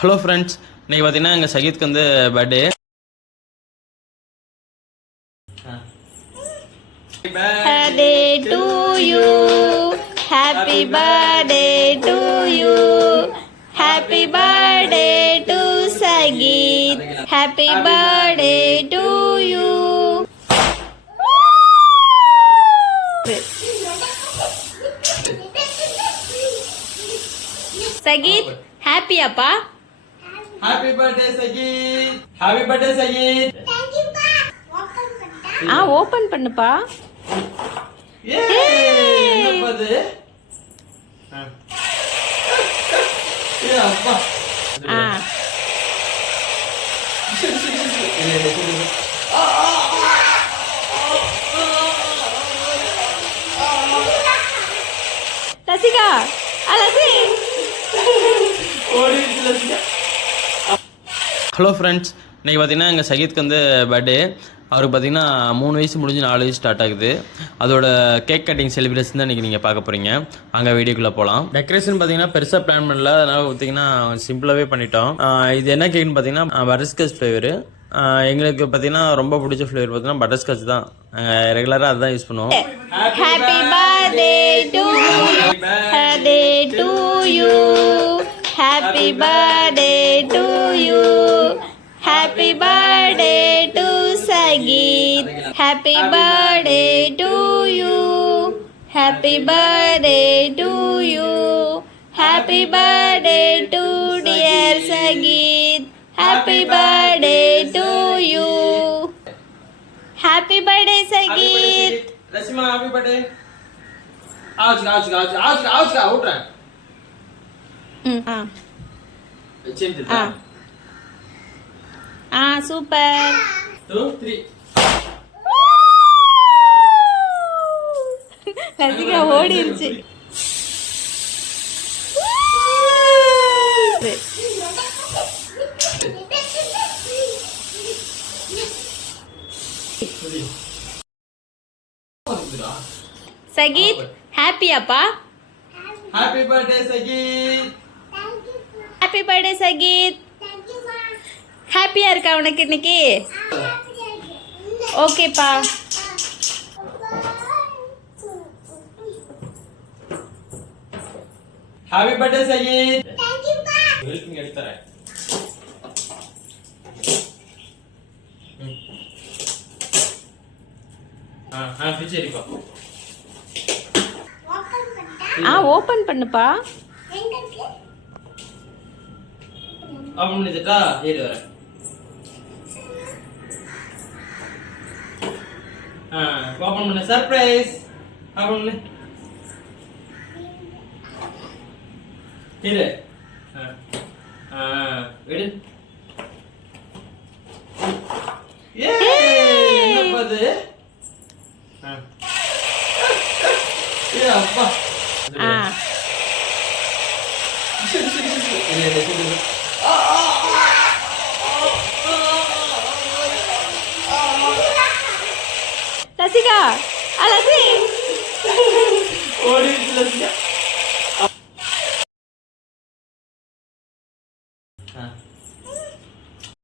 Hello friends, இன்னைக்கு பார்த்தீங்கன்னா எங்கள் சகீத்க்கு வந்து birthday. Birthday to you, happy birthday to you, happy birthday to Sageeth, happy birthday to you. Sageeth, happy appa? Happy birthday Sageeth, happy birthday Sageeth. Open பண்ணுப்பா. என்னது அப்பா Lasika hello friends, இன்றைக்கி பார்த்தீங்கன்னா எங்கள் சகீத்க்கு வந்து பர்த்டே. அவருக்கு பார்த்தீங்கன்னா 3 வயசு முடிஞ்சு 4 வயசு ஸ்டார்ட் ஆகுது. அதோட கேக் கட்டிங் செலிப்ரேஷன் தான் இன்றைக்கி நீங்கள் பார்க்க போகிறீங்க. அங்கே வீடியோக்குள்ளே போகலாம். டெக்கரேஷன் பார்த்தீங்கன்னா பெருசாக பிளான் பண்ணல, அதனால் பார்த்தீங்கன்னா சிம்பிளாகவே பண்ணிட்டோம். இது என்ன கேக்குன்னு பார்த்தீங்கன்னா பட்டர்ஸ்காட்ச் ஃப்ளேவரு. எங்களுக்கு பார்த்தீங்கன்னா ரொம்ப பிடிச்ச ஃப்ளேவர் பார்த்தீங்கன்னா பட்டர்ஸ்காட்ச் தான். நாங்கள் ரெகுலராக அதுதான் யூஸ் பண்ணுவோம். Happy birthday to you, happy birthday to you, happy birthday to Sageeth, happy birthday to you, happy birthday to you, happy birthday to dear Sageeth, happy birthday to you, happy birthday Sageeth. Rasima, happy birthday. Ouch, outra. Super. 2, 3. லசிகா ஓடிருச்சு. Sageeth, happy appa? Happy birthday Sageeth. Happy birthday Sageeth. ஹாப்பியா இருக்கா உனக்கு இன்னைக்கு? ஓகேப்பா. Happy birthday Sageeth. Thank you pa. Welcome எடுத்துறேன். பிச்சேரிப்பா. Open பண்ணுப்பா. Open பண்ணிட்டா ஏறு வர. ஓபன் பண்ணு, சர்ப்ரைஸ். ஓபன் பண்ணு. இரு. எடு. என்னப்பா இது? அப்பா. லசிகா லசி ஓடிச்சு லசிகா.